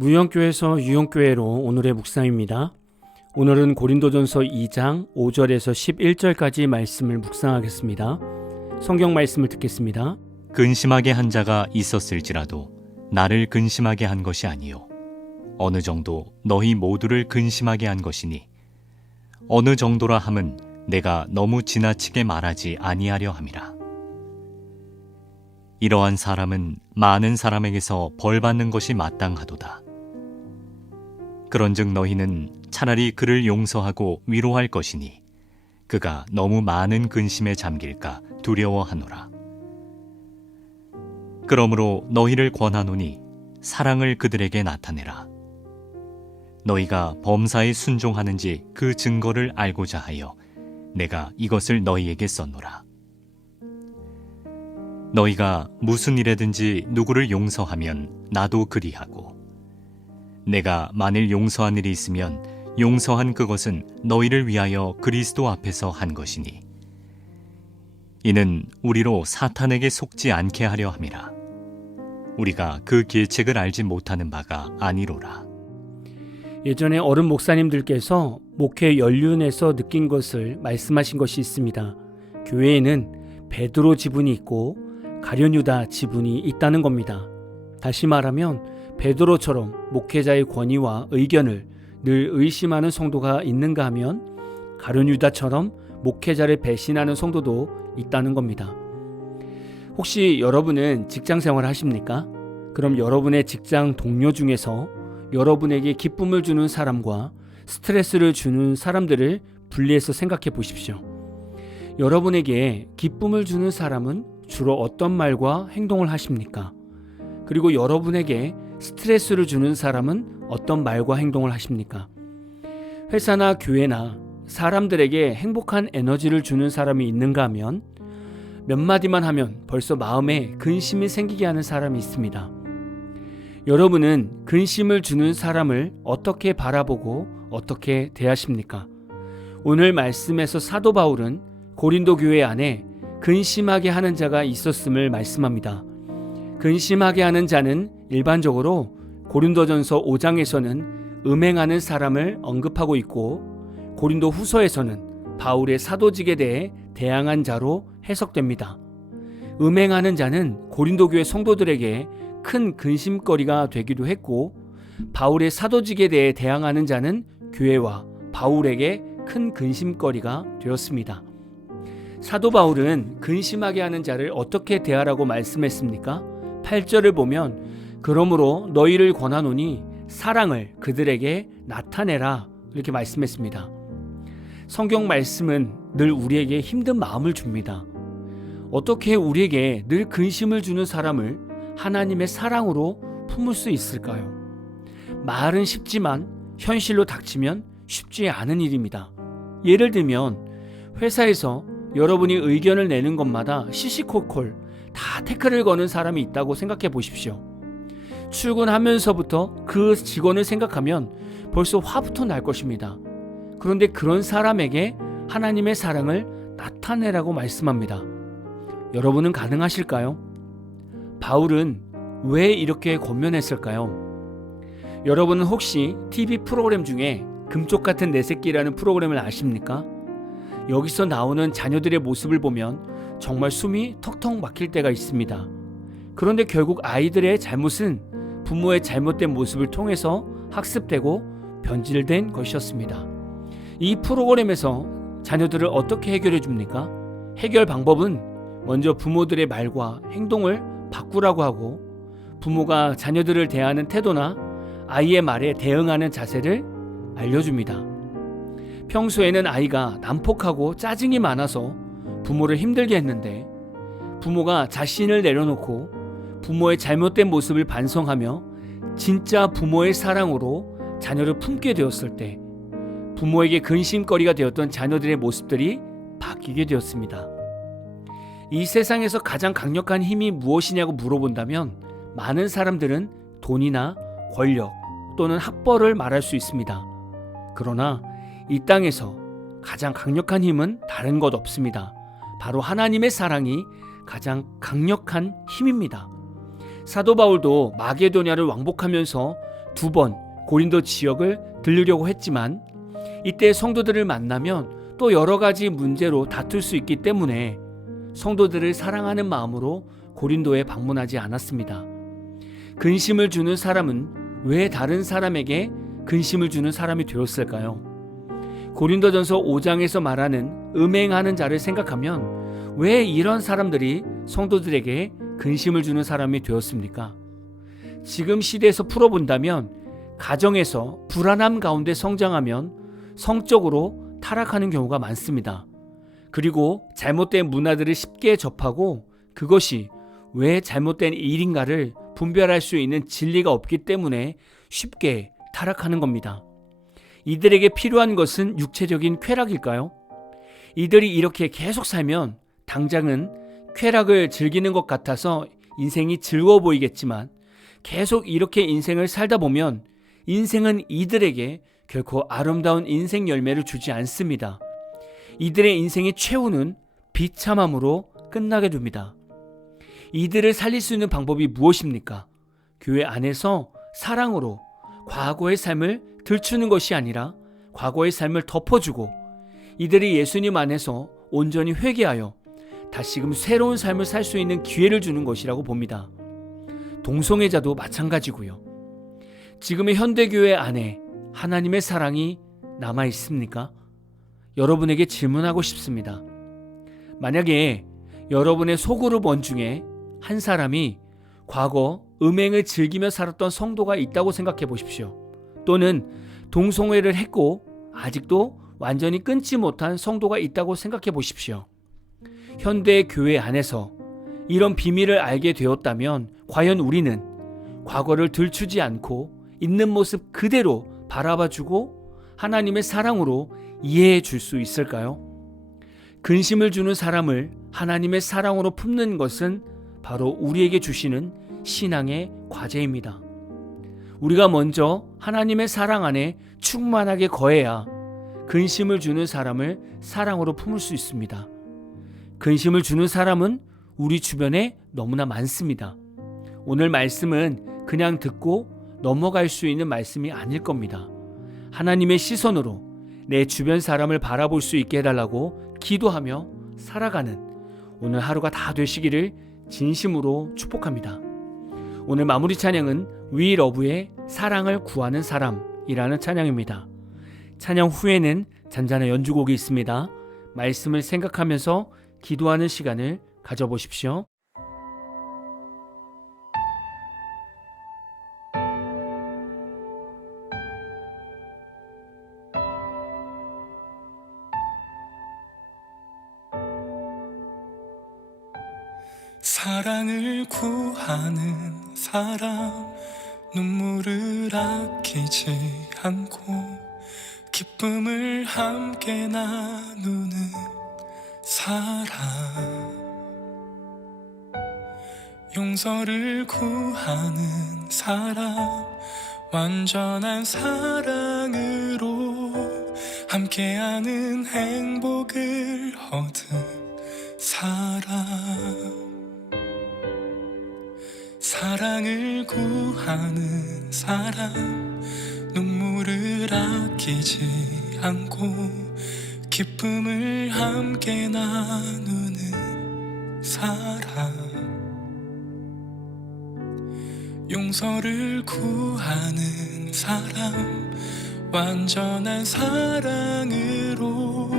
무영교에서 유영교회로 오늘의 묵상입니다. 오늘은 고린도전서 2장 5절에서 11절까지 말씀을 묵상하겠습니다. 성경 말씀을 듣겠습니다. 근심하게 한 자가 있었을지라도 나를 근심하게 한 것이 아니요 어느 정도 너희 모두를 근심하게 한 것이니 어느 정도라 함은 내가 너무 지나치게 말하지 아니하려 함이라. 이러한 사람은 많은 사람에게서 벌받는 것이 마땅하도다. 그런즉 너희는 차라리 그를 용서하고 위로할 것이니 그가 너무 많은 근심에 잠길까 두려워하노라. 그러므로 너희를 권하노니 사랑을 그들에게 나타내라. 너희가 범사에 순종하는지 그 증거를 알고자 하여 내가 이것을 너희에게 썼노라. 너희가 무슨 일에든지 누구를 용서하면 나도 그리하고 내가 만일 용서한 일이 있으면 용서한 그것은 너희를 위하여 그리스도 앞에서 한 것이니 이는 우리로 사탄에게 속지 않게 하려 함이라. 우리가 그 계책을 알지 못하는 바가 아니로라. 예전에 어른 목사님들께서 목회 연륜에서 느낀 것을 말씀하신 것이 있습니다. 교회에는 베드로 지분이 있고 가룟유다 지분이 있다는 겁니다. 다시 말하면 베드로처럼 목회자의 권위와 의견을 늘 의심하는 성도가 있는가 하면 가룟유다처럼 목회자를 배신하는 성도도 있다는 겁니다. 혹시 여러분은 직장 생활 하십니까? 그럼 여러분의 직장 동료 중에서 여러분에게 기쁨을 주는 사람과 스트레스를 주는 사람들을 분리해서 생각해 보십시오. 여러분에게 기쁨을 주는 사람은 주로 어떤 말과 행동을 하십니까? 그리고 여러분에게 스트레스를 주는 사람은 어떤 말과 행동을 하십니까? 회사나 교회나 사람들에게 행복한 에너지를 주는 사람이 있는가 하면 몇 마디만 하면 벌써 마음에 근심이 생기게 하는 사람이 있습니다. 여러분은 근심을 주는 사람을 어떻게 바라보고 어떻게 대하십니까? 오늘 말씀에서 사도 바울은 고린도 교회 안에 근심하게 하는 자가 있었음을 말씀합니다. 근심하게 하는 자는 일반적으로 고린도전서 5장에서는 음행하는 사람을 언급하고 있고 고린도 후서에서는 바울의 사도직에 대해 대항한 자로 해석됩니다. 음행하는 자는 고린도 교회 성도들에게 큰 근심거리가 되기도 했고 바울의 사도직에 대해 대항하는 자는 교회와 바울에게 큰 근심거리가 되었습니다. 사도 바울은 근심하게 하는 자를 어떻게 대하라고 말씀했습니까? 8절을 보면 그러므로 너희를 권하노니 사랑을 그들에게 나타내라 이렇게 말씀했습니다. 성경 말씀은 늘 우리에게 힘든 마음을 줍니다. 어떻게 우리에게 늘 근심을 주는 사람을 하나님의 사랑으로 품을 수 있을까요? 말은 쉽지만 현실로 닥치면 쉽지 않은 일입니다. 예를 들면 회사에서 여러분이 의견을 내는 것마다 시시콜콜 다 태클을 거는 사람이 있다고 생각해 보십시오. 출근하면서부터 그 직원을 생각하면 벌써 화부터 날 것입니다. 그런데 그런 사람에게 하나님의 사랑을 나타내라고 말씀합니다. 여러분은 가능하실까요? 바울은 왜 이렇게 권면했을까요? 여러분은 혹시 TV 프로그램 중에 금쪽 같은 내 새끼라는 프로그램을 아십니까? 여기서 나오는 자녀들의 모습을 보면 정말 숨이 턱턱 막힐 때가 있습니다. 그런데 결국 아이들의 잘못은 부모의 잘못된 모습을 통해서 학습되고 변질된 것이었습니다. 이 프로그램에서 자녀들을 어떻게 해결해 줍니까? 해결 방법은 먼저 부모들의 말과 행동을 바꾸라고 하고 부모가 자녀들을 대하는 태도나 아이의 말에 대응하는 자세를 알려줍니다. 평소에는 아이가 난폭하고 짜증이 많아서 부모를 힘들게 했는데 부모가 자신을 내려놓고 부모의 잘못된 모습을 반성하며 진짜 부모의 사랑으로 자녀를 품게 되었을 때 부모에게 근심거리가 되었던 자녀들의 모습들이 바뀌게 되었습니다. 이 세상에서 가장 강력한 힘이 무엇이냐고 물어본다면 많은 사람들은 돈이나 권력 또는 학벌을 말할 수 있습니다. 그러나 이 땅에서 가장 강력한 힘은 다른 것 없습니다. 바로 하나님의 사랑이 가장 강력한 힘입니다. 사도 바울도 마게도냐를 왕복하면서 번 고린도 지역을 들르려고 했지만 이때 성도들을 만나면 또 여러 가지 문제로 다툴 수 있기 때문에 성도들을 사랑하는 마음으로 고린도에 방문하지 않았습니다. 근심을 주는 사람은 왜 다른 사람에게 근심을 주는 사람이 되었을까요? 고린도전서 5장에서 말하는 음행하는 자를 생각하면 왜 이런 사람들이 성도들에게 근심을 주는 사람이 되었습니까? 지금 시대에서 풀어본다면 가정에서 불안함 가운데 성장하면 성적으로 타락하는 경우가 많습니다. 그리고 잘못된 문화들을 쉽게 접하고 그것이 왜 잘못된 일인가를 분별할 수 있는 진리가 없기 때문에 쉽게 타락하는 겁니다. 이들에게 필요한 것은 육체적인 쾌락일까요? 이들이 이렇게 계속 살면 당장은 쾌락을 즐기는 것 같아서 인생이 즐거워 보이겠지만 계속 이렇게 인생을 살다 보면 인생은 이들에게 결코 아름다운 인생 열매를 주지 않습니다. 이들의 인생의 최후는 비참함으로 끝나게 됩니다. 이들을 살릴 수 있는 방법이 무엇입니까? 교회 안에서 사랑으로 과거의 삶을 들추는 것이 아니라 과거의 삶을 덮어주고 이들이 예수님 안에서 온전히 회개하여 다시금 새로운 삶을 살 수 있는 기회를 주는 것이라고 봅니다. 동성애자도 마찬가지고요. 지금의 현대교회 안에 하나님의 사랑이 남아 있습니까? 여러분에게 질문하고 싶습니다. 만약에 여러분의 소그룹원 중에 한 사람이 과거 음행을 즐기며 살았던 성도가 있다고 생각해 보십시오. 또는 동성애를 했고 아직도 완전히 끊지 못한 성도가 있다고 생각해 보십시오. 현대 교회 안에서 이런 비밀을 알게 되었다면 과연 우리는 과거를 들추지 않고 있는 모습 그대로 바라봐주고 하나님의 사랑으로 이해해 줄 수 있을까요? 근심을 주는 사람을 하나님의 사랑으로 품는 것은 바로 우리에게 주시는 신앙의 과제입니다. 우리가 먼저 하나님의 사랑 안에 충만하게 거해야 근심을 주는 사람을 사랑으로 품을 수 있습니다. 근심을 주는 사람은 우리 주변에 너무나 많습니다. 오늘 말씀은 그냥 듣고 넘어갈 수 있는 말씀이 아닐 겁니다. 하나님의 시선으로 내 주변 사람을 바라볼 수 있게 해달라고 기도하며 살아가는 오늘 하루가 다 되시기를 진심으로 축복합니다. 오늘 마무리 찬양은 We Love의 사랑을 구하는 사람이라는 찬양입니다. 찬양 후에는 잔잔한 연주곡이 있습니다. 말씀을 생각하면서 기도하는 시간을 가져보십시오. 사랑을 구하는 사람, 눈물을 아끼지 않고 기쁨을 함께 나누는 사람, 용서를 구하는 사람, 완전한 사랑으로 함께하는 행복을 얻은 사람, 사랑을 구하는 사람, 눈물을 아끼지 않고 기쁨을 함께 나누는 사람, 용서를 구하는 사람, 완전한 사랑으로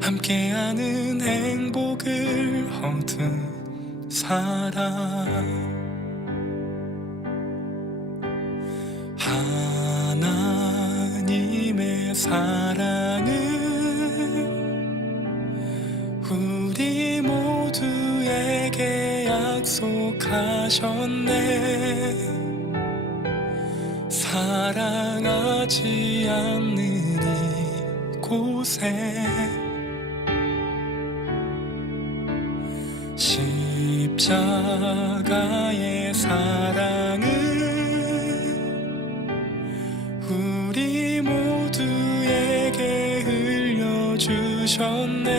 함께하는 행복을 얻은 사람, 하나님의 사랑을 우리 모두에게 약속하셨네. 사랑하지 않는 이곳에 십자가의 사랑을 우리 모두에게 흘려주셨네.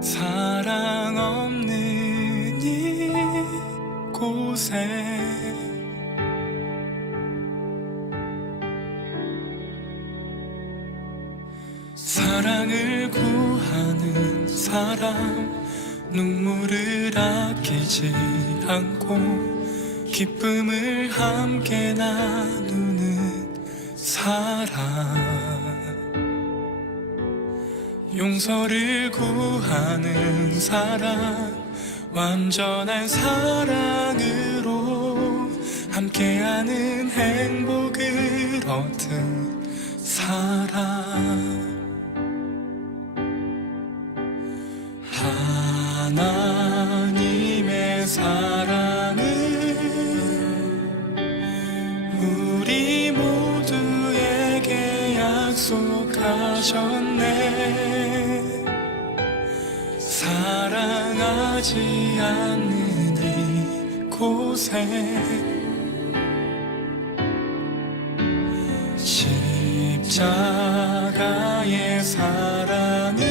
사랑 없는 이곳에 사랑을 구하는 사람, 눈물을 아끼지 않고 기쁨을 함께 나누는 사람, 용서를 구하는 사람, 완전한 사랑으로 함께하는 행복을 얻은 사람, 하나님의 사랑은 우리 모두에게 약속하셨네. 사랑하지 않는 이곳에 십자가의 사랑을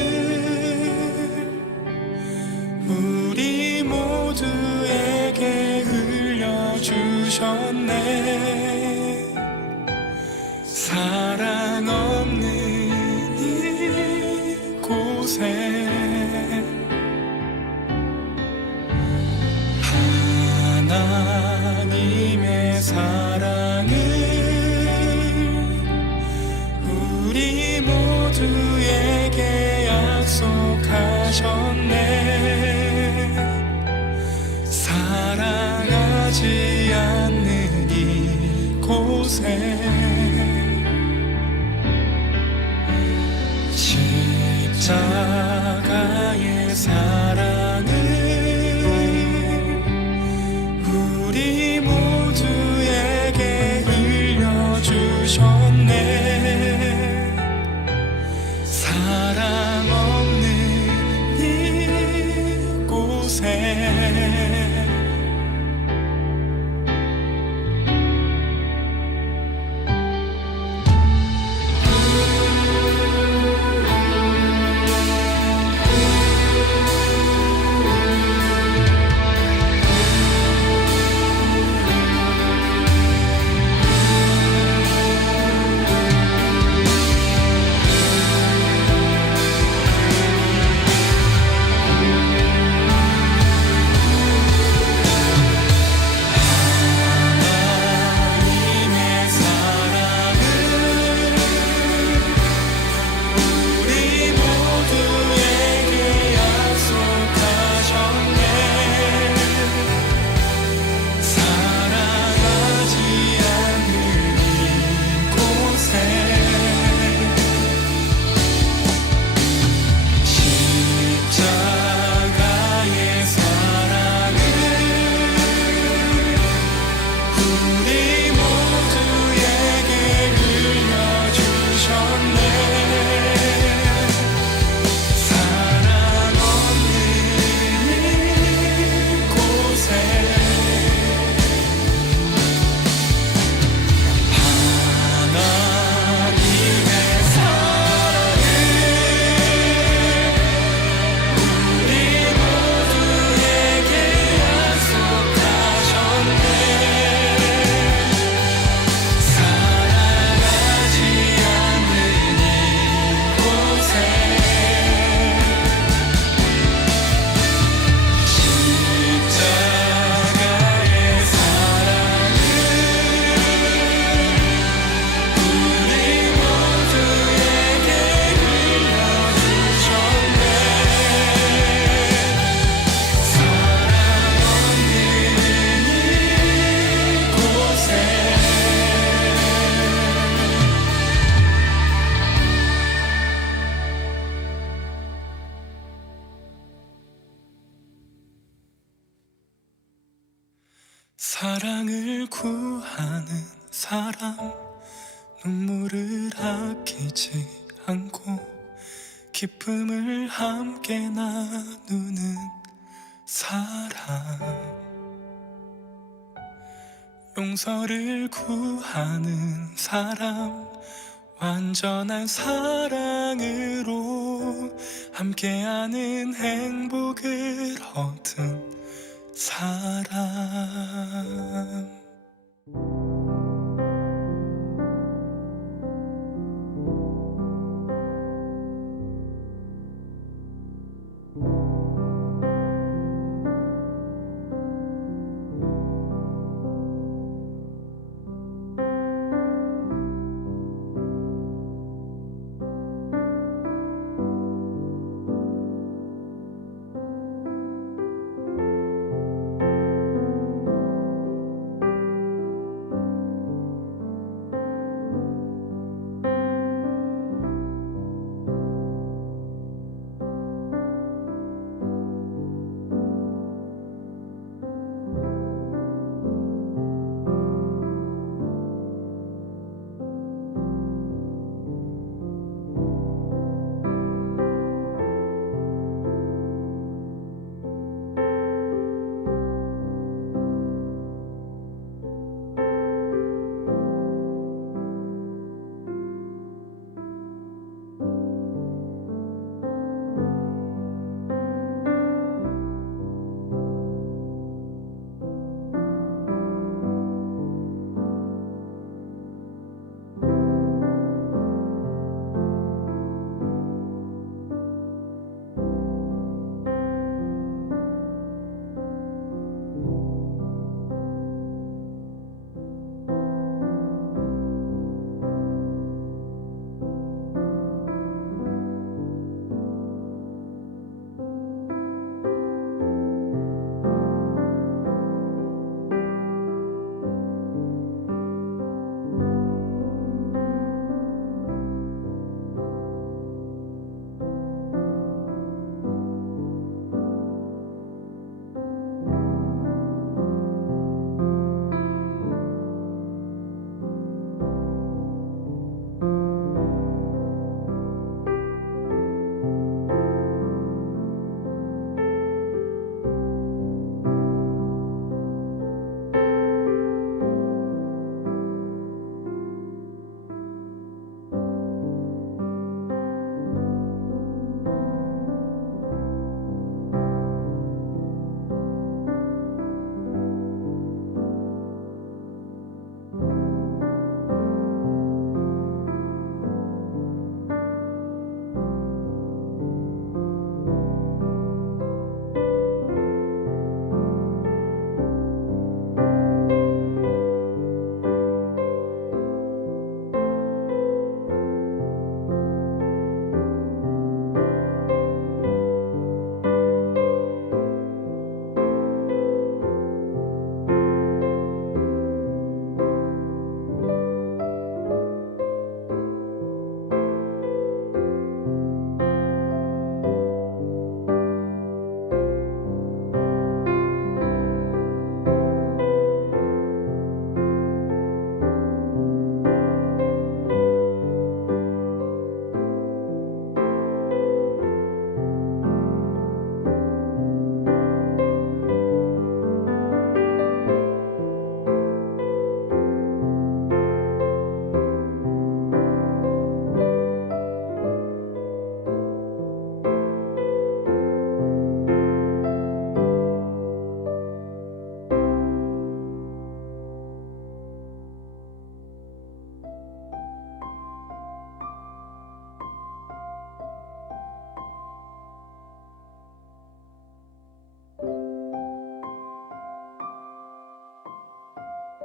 우리 모두에게 흘려주셨네. 사랑 없는 이곳에 하나님의 사랑을 우리 모두에게 약속하셨네. 사랑하지 않는 이곳에 십자가의 사랑을 우리 모두에게 흘려주셨네. 사랑 없는 이곳에 사랑을 구하는 사람, 눈물을 아끼지 않고 기쁨을 함께 나누는 사람, 용서를 구하는 사람, 완전한 사랑으로 함께하는 행복을 얻은 사람.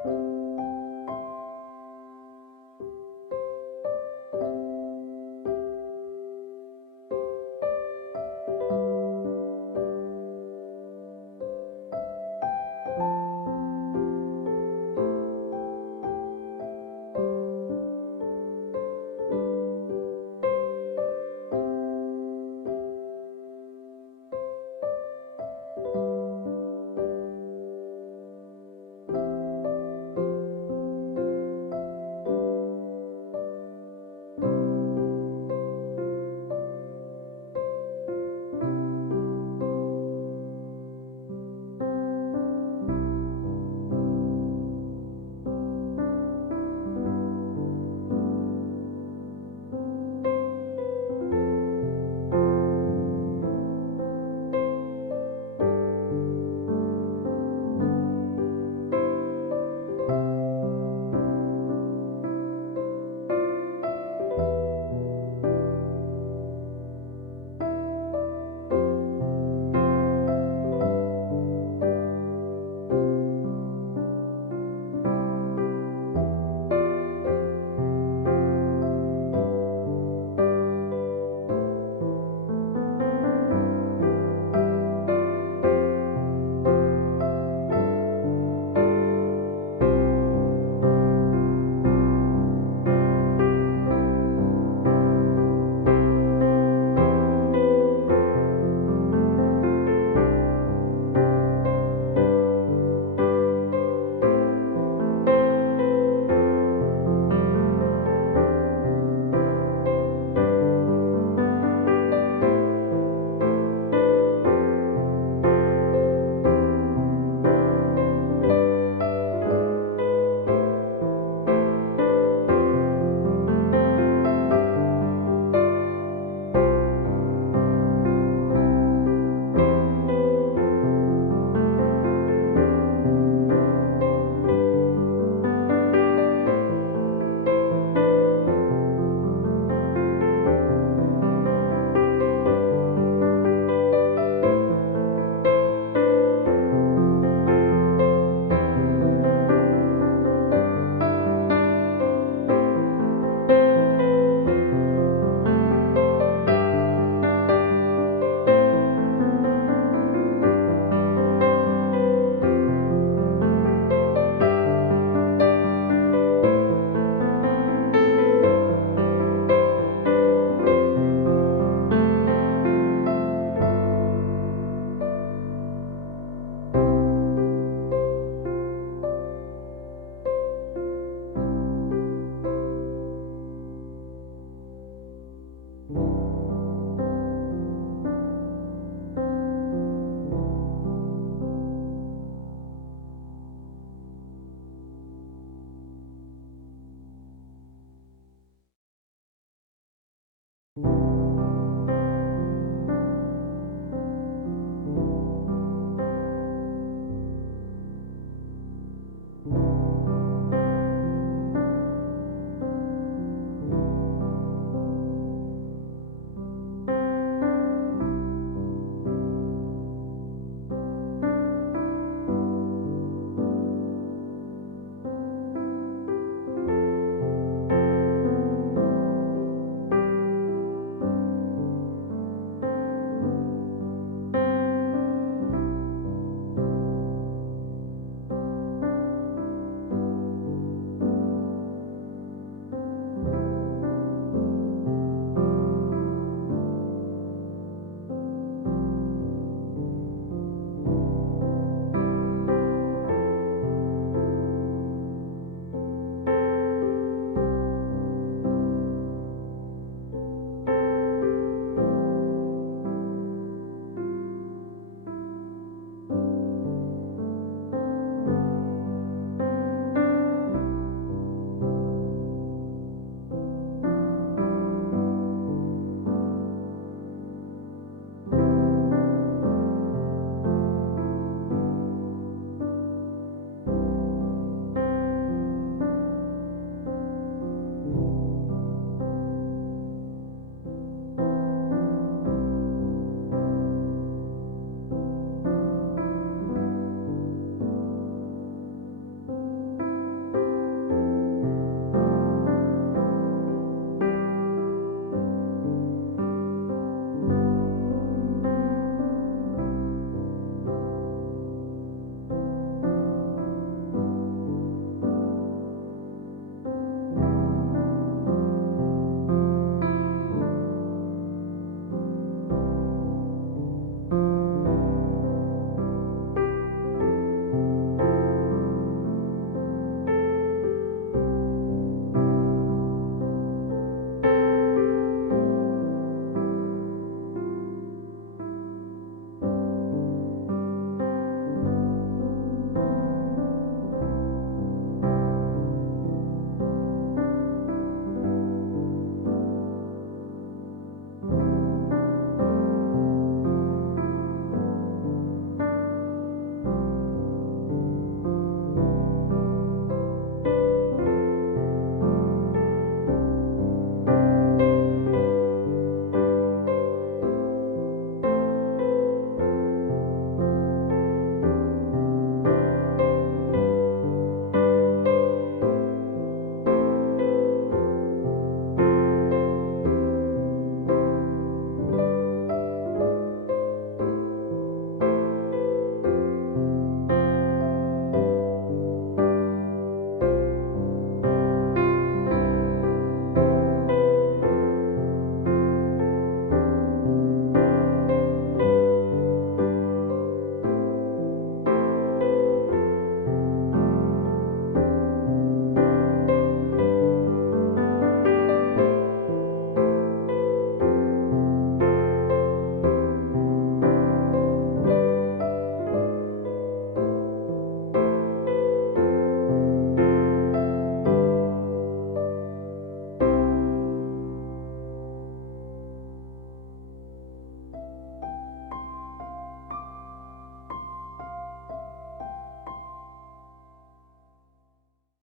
you.